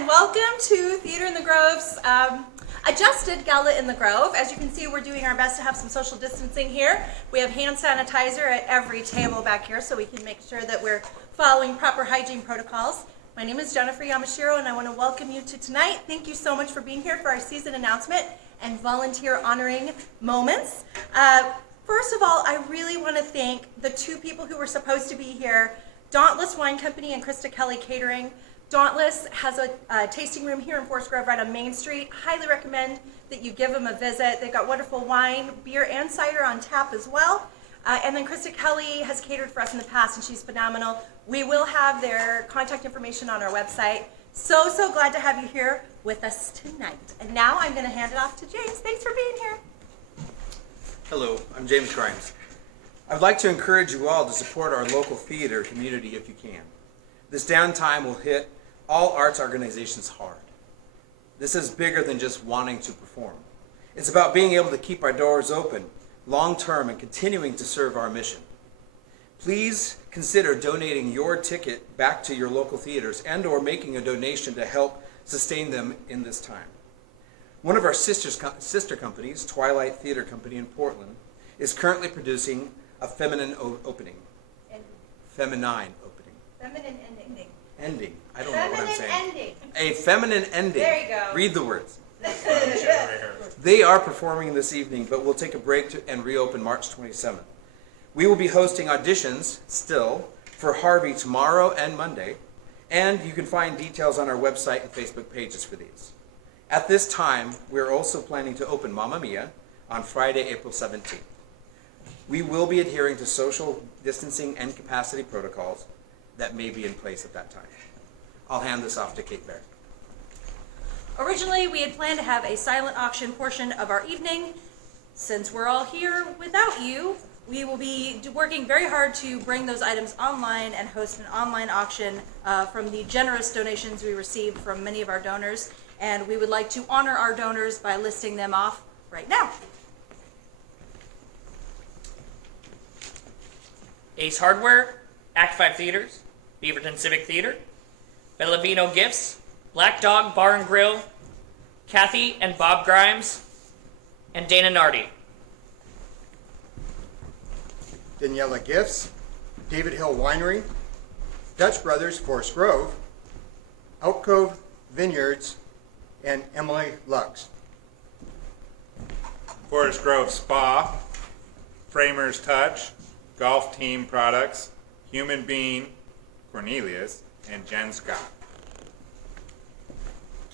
and welcome to Theater in the Grove's adjusted Gala in the Grove. As you can see, we're doing our best to have some social distancing here. We have hand sanitizer at every table back here so we can make sure that we're following proper hygiene protocols. My name is Jennifer Yamashiro, and I want to welcome you to tonight. Thank you so much for being here for our season announcement and volunteer honoring moments. First of all, I really want to thank the two people who were supposed to be here, Dauntless Wine Company and Krista Kelly Catering. Dauntless has a tasting room here in Forest Grove right on Main Street. Highly recommend that you give them a visit. They've got wonderful wine, beer, and cider on tap as well. And then Krista Kelly has catered for us in the past, and she's phenomenal. We will have their contact information on our website. So glad to have you here with us tonight. And now I'm going to hand it off to James. Thanks for being here. Hello, I'm James Grimes. I'd like to encourage you all to support our local theater community if you can. This downtime will hit all arts organizations hard. This is bigger than just wanting to perform. It's about being able to keep our doors open long-term and continuing to serve our mission. Please consider donating your ticket back to your local theaters and or making a donation to help sustain them in this time. One of our sister companies, Twilight Theater Company in Portland, is currently producing a feminine opening. Feminine opening. Feminine ending. Ending. I don't know what I'm saying. Ending. A feminine ending. There you go. Read the words. They are performing this evening, but we'll take a break and reopen March 27th. We will be hosting auditions still for Harvey tomorrow and Monday, and you can find details on our website and Facebook pages for these. At this time, we're also planning to open Mamma Mia on Friday, April 17th. We will be adhering to social distancing and capacity protocols that may be in place at that time. I'll hand this off to Kate Barrett. Originally, we had planned to have a silent auction portion of our evening. Since we're all here without you, we will be working very hard to bring those items online and host an online auction from the generous donations we received from many of our donors. And we would like to honor our donors by listing them off right now. Ace Hardware, Act 5 Theaters, Beaverton Civic Theater, Bellavino Gifts, Black Dog Bar and Grill, Kathy and Bob Grimes, and Dana Nardi. Daniela Gifts, David Hill Winery, Dutch Brothers Forest Grove, Elk Cove Vineyards, and Emily Lux. Forest Grove Spa, Framers Touch, Golf Team Products, Human Being, Cornelius, and Jen Scott.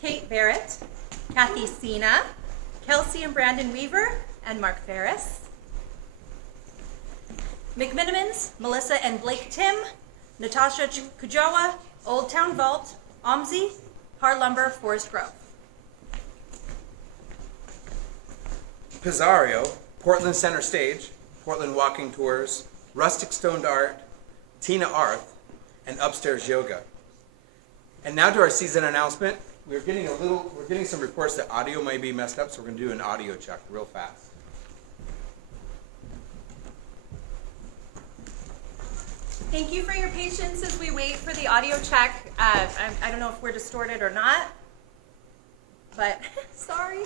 Kate Barrett, Kathy Sina, Kelsey and Brandon Weaver, and Mark Ferris. McMinimans, Melissa and Blake Tim, Natasha Kujawa, Old Town Vault, OMSI, Har Lumber, Forest Grove. Pizzario, Portland Center Stage, Portland Walking Tours, Rustic Stoned Art, Tina Arth, and Upstairs Yoga. And now to our season announcement. We're getting some reports that audio may be messed up, so we're going to do an audio check real fast. Thank you for your patience as we wait for the audio check. I don't know if we're distorted or not, but sorry.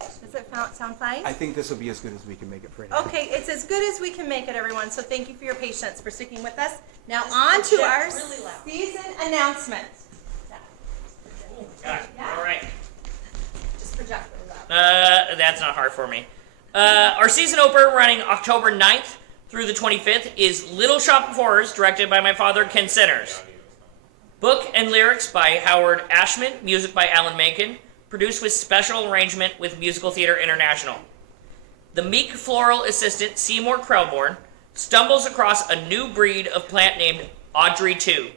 Does it sound fine? I think this will be as good as we can make it for now. Okay, it's as good as we can make it, everyone. So thank you for your patience, for sticking with us. Now on to our season announcement. Oh, God. All right. Just project really loud. That's not hard for me. Our season opener running October 9th through the 25th is Little Shop of Horrors, directed by my father, Ken Sinners. Book and lyrics by Howard Ashman, music by Alan Menken, produced with special arrangement with Musical Theater International. The meek floral assistant, Seymour Krelborn, stumbles across a new breed of plant named Audrey 2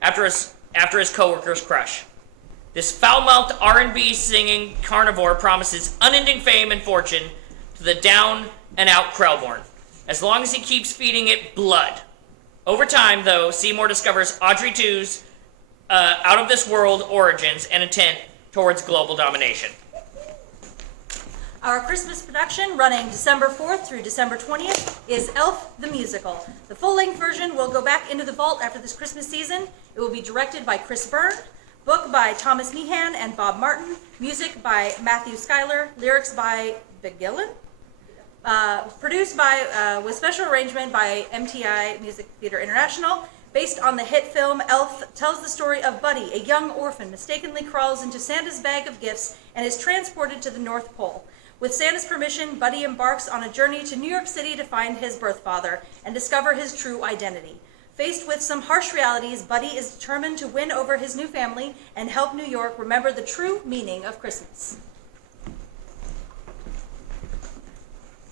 after his co-worker's crush. This foul-mouthed R&B singing carnivore promises unending fame and fortune to the down-and-out Krelborn, as long as he keeps feeding it blood. Over time, though, Seymour discovers Audrey 2's out-of-this-world origins and intent towards global domination. Our Christmas production, running December 4th through December 20th, is Elf the Musical. The full-length version will go back into the vault after this Christmas season. It will be directed by Chris Byrne, book by Thomas Meehan and Bob Martin, music by Matthew Schuyler, lyrics by Begillin, produced by, with special arrangement by MTI Music Theater International. Based on the hit film, Elf tells the story of Buddy, a young orphan, mistakenly crawls into Santa's bag of gifts and is transported to the North Pole. With Santa's permission, Buddy embarks on a journey to New York City to find his birth father and discover his true identity. Faced with some harsh realities, Buddy is determined to win over his new family and help New York remember the true meaning of Christmas.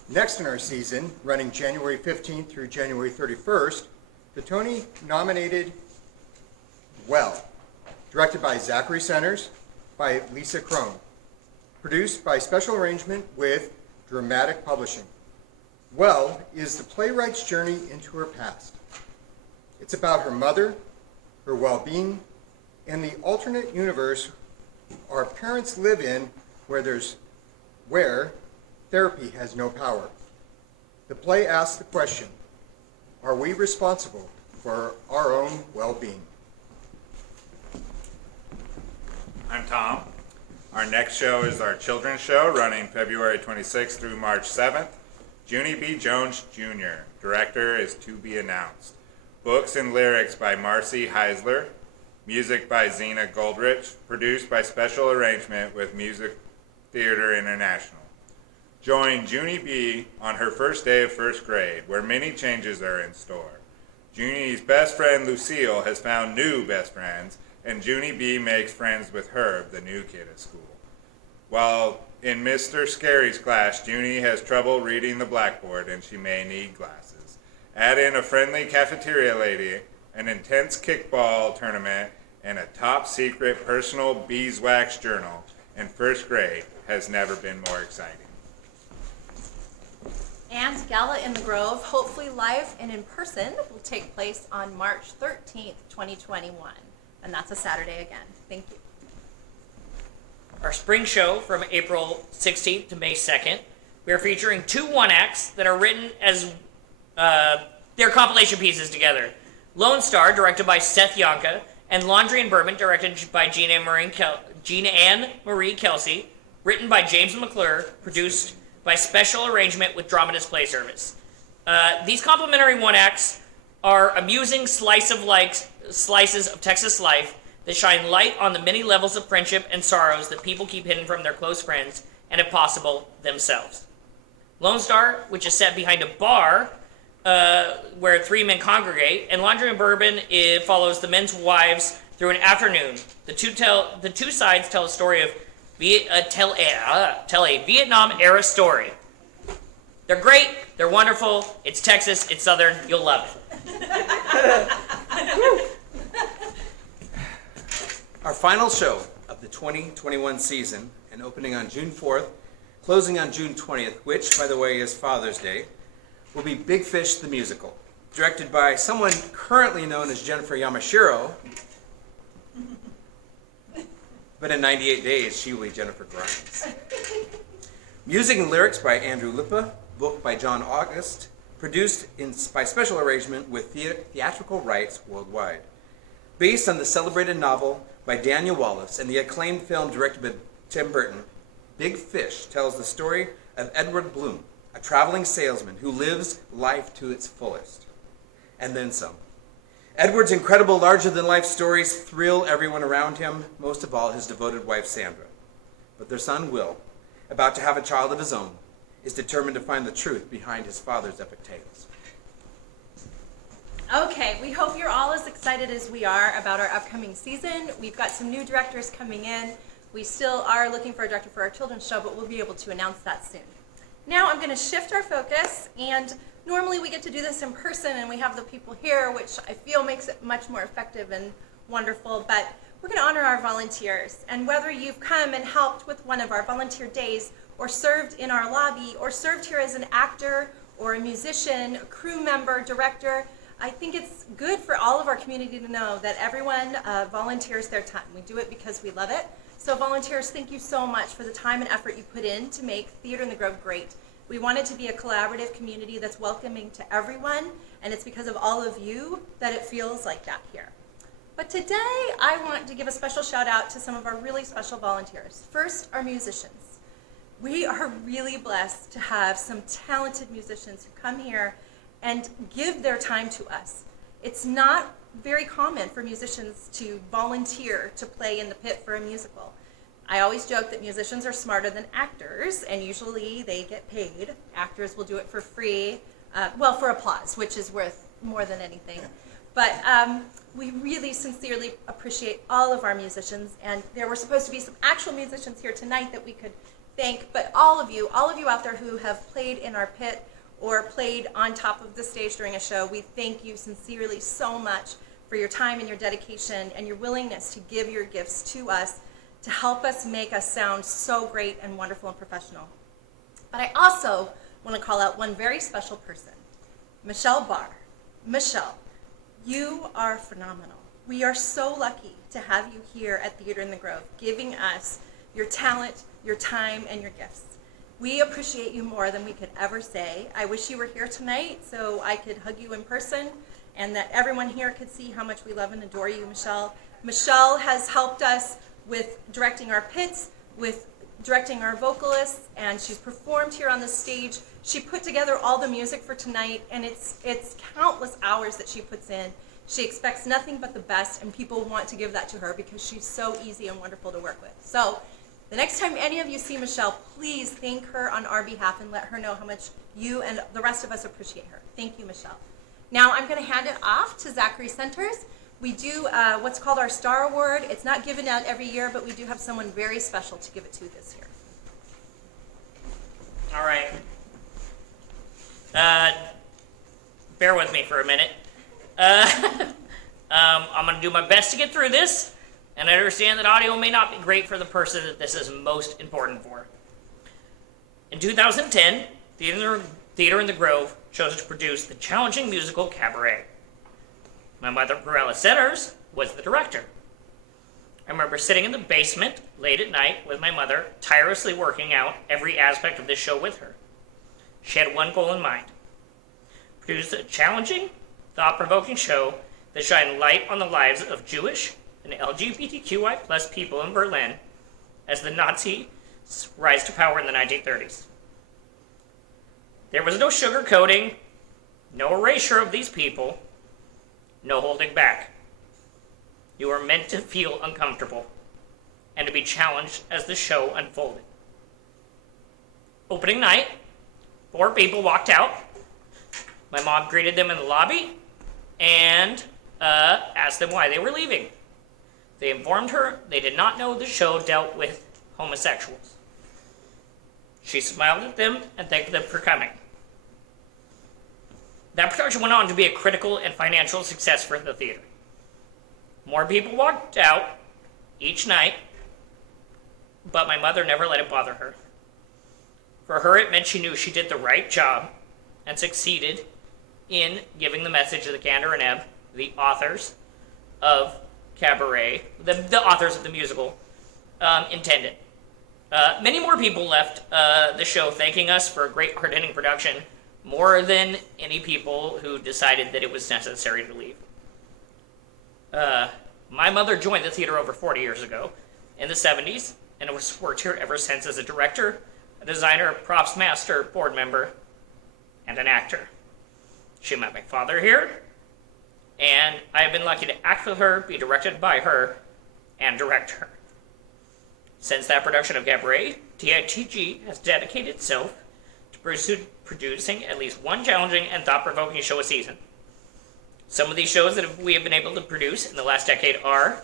Next in our season, running January 15th through January 31st, the Tony-nominated Well, directed by Zachary Centers, by Lisa Crone, produced by special arrangement with Dramatic Publishing. Well is the playwright's journey into her past. It's about her mother, her well-being, and the alternate universe our parents live in where therapy has no power. The play asks the question, are we responsible for our own well-being? I'm Tom. Our next show is our children's show, running February 26th through March 7th. Junie B. Jones Jr. Director is to be announced. Books and lyrics by Marcy Heisler. Music by Zena Goldrich. Produced by special arrangement with Music Theater International. Join Junie B. on her first day of first grade, where many changes are in store. Junie's best friend Lucille has found new best friends, and Junie B. makes friends with Herb, the new kid at school. While in Mr. Scary's class, Junie has trouble reading the blackboard and she may need glasses. Add in a friendly cafeteria lady, an intense kickball tournament, and a top secret personal beeswax journal, and first grade has never been more exciting. And Gala in the Grove, hopefully live and in person, will take place on March 13th, 2021. And that's a Saturday again. Thank you. Our spring show from April 16th to May 2nd, we are featuring two one-acts that are written as their compilation pieces together. Lone Star, directed by Seth Yonka, and Laundry and Bourbon, directed by Gina Ann Marie Kelsey, written by James McClure, produced by special arrangement with Dramatist Play Service. These complimentary one-acts are amusing slices of Texas life that shine light on the many levels of friendship and sorrows that people keep hidden from their close friends and, if possible, themselves. Lone Star, which is set behind a bar where three men congregate, and Laundry and Bourbon, it follows the men's wives through an afternoon. The two sides tell a story of tell a Vietnam-era story. They're great. They're wonderful. It's Texas. It's Southern. You'll love it. Our final show of the 2021 season, and opening on June 4th, closing on June 20th, which, by the way, is Father's Day, will be Big Fish the Musical, directed by someone currently known as Jennifer Yamashiro, but in 98 days, she will be Jennifer Grimes. Music and lyrics by Andrew Lippa, book by John August, produced by special arrangement with theatrical rights worldwide. Based on the celebrated novel by Daniel Wallace and the acclaimed film directed by Tim Burton, Big Fish tells the story of Edward Bloom, a traveling salesman who lives life to its fullest, and then some. Edward's incredible larger-than-life stories thrill everyone around him, most of all his devoted wife Sandra. But their son Will, about to have a child of his own, is determined to find the truth behind his father's epic tales. Okay, we hope you're all as excited as we are about our upcoming season. We've got some new directors coming in. We still are looking for a director for our children's show, but we'll be able to announce that soon. Now I'm going to shift our focus, and normally we get to do this in person and we have the people here, which I feel makes it much more effective and wonderful, but we're going to honor our volunteers. And whether you've come and helped with one of our volunteer days, or served in our lobby, or served here as an actor or a musician, a crew member, director, I think it's good for all of our community to know that everyone volunteers their time. We do it because we love it. So So volunteers, thank you so much for the time and effort you put in to make Theater in the Grove great. We want it to be a collaborative community that's welcoming to everyone, and it's because of all of you that it feels like that here. But today, I want to give a special shout out to some of our really special volunteers. First, our musicians. We are really blessed to have some talented musicians who come here and give their time to us. It's not very common for musicians to volunteer to play in the pit for a musical. I always joke that musicians are smarter than actors, and usually they get paid. Actors will do it for free, well, for applause, which is worth more than anything. But we really sincerely appreciate all of our musicians, and there were supposed to be some actual musicians here tonight that we could thank, but all of you out there who have played in our pit or played on top of the stage during a show, we thank you sincerely so much for your time and your dedication and your willingness to give your gifts to us to help us make us sound so great and wonderful and professional. But I also want to call out one very special person, Michelle Barr. Michelle, you are phenomenal. We are so lucky to have you here at Theater in the Grove, giving us your talent, your time, and your gifts. We appreciate you more than we could ever say. I wish you were here tonight so I could hug you in person and that everyone here could see how much we love and adore you, Michelle. Michelle has helped us with directing our pits, with directing our vocalists, and she's performed here on the stage. She put together all the music for tonight, and it's countless hours that she puts in. She expects nothing but the best, and people want to give that to her because she's so easy and wonderful to work with. So the next time any of you see Michelle, please thank her on our behalf and let her know how much you and the rest of us appreciate her. Thank you, Michelle. Now I'm going to hand it off to Zachary Centers. We do what's called our Star Award. It's not given out every year, but we do have someone very special to give it to this year. All right. Bear with me for a minute. I'm going to do my best to get through this, and I understand that audio may not be great for the person that this is most important for. In 2010, Theater in the Grove chose to produce the challenging musical Cabaret. My mother, Gala Centers, was the director. I remember sitting in the basement late at night with my mother, tirelessly working out every aspect of this show with her. She had one goal in mind: produce a challenging, thought-provoking show that shined light on the lives of Jewish and LGBTQI+ people in Berlin as the Nazis rise to power in the 1930s. There was no sugarcoating, no erasure of these people, no holding back. You were meant to feel uncomfortable and to be challenged as the show unfolded. Opening night, 4 people walked out. My mom greeted them in the lobby and asked them why they were leaving. They informed her they did not know the show dealt with homosexuals. She smiled at them and thanked them for coming. That production went on to be a critical and financial success for the theater. More people walked out each night, but my mother never let it bother her. For her, it meant she knew she did the right job and succeeded in giving the message of the Gander and Ebb, the authors of Cabaret, the authors of the musical, intended. Many more people left the show thanking us for a great hard-hitting production, more than any people who decided that it was necessary to leave. My mother joined the theater over 40 years ago, in the 70s, and has worked here ever since as a director, a designer, props master, board member, and an actor. She met my father here, and I have been lucky to act with her, be directed by her, and direct her. Since that production of Cabaret, TITG has dedicated itself to producing at least one challenging and thought-provoking show a season. Some of these shows that we have been able to produce in the last decade are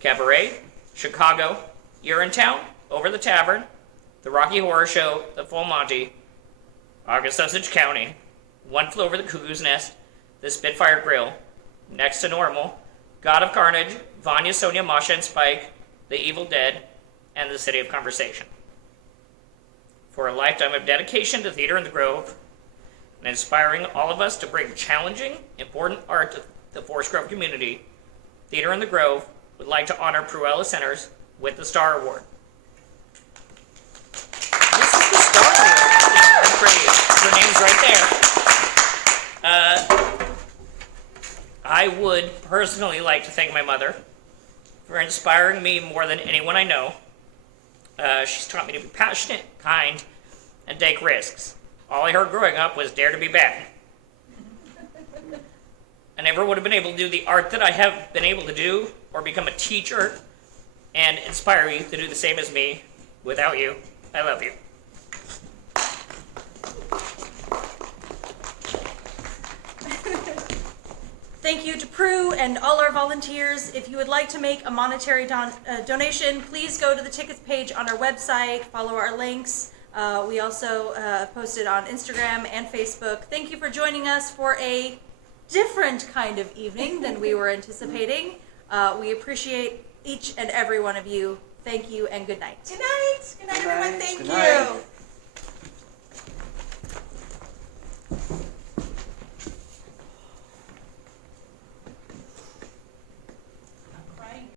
Cabaret, Chicago, Urinetown, Over the Tavern, The Rocky Horror Show, The Full Monty, August Osage County, One Flew Over the Cuckoo's Nest, The Spitfire Grill, Next to Normal, God of Carnage, Vanya, Sonia, Masha, and Spike, The Evil Dead, and The City of Conversation. For a lifetime of dedication to Theater in the Grove, and inspiring all of us to bring challenging, important art to the Forest Grove community, Theater in the Grove would like to honor Pruella Centers with the Star Award. This is the Star Award. It's pretty. Her name's right there. I would personally like to thank my mother for inspiring me more than anyone I know. She's taught me to be passionate, kind, and take risks. All I heard growing up was dare to be bad. I never would have been able to do the art that I have been able to do, or become a teacher, and inspire you to do the same as me without you. I love you. Thank you to Prue and all our volunteers. If you would like to make a monetary donation, please go to the tickets page on our website, follow our links. We also posted on Instagram and Facebook. Thank you for joining us for a different kind of evening than we were anticipating. We appreciate each and every one of you. Thank you and good night. Good night. Good night, everyone. Thank Good you. night.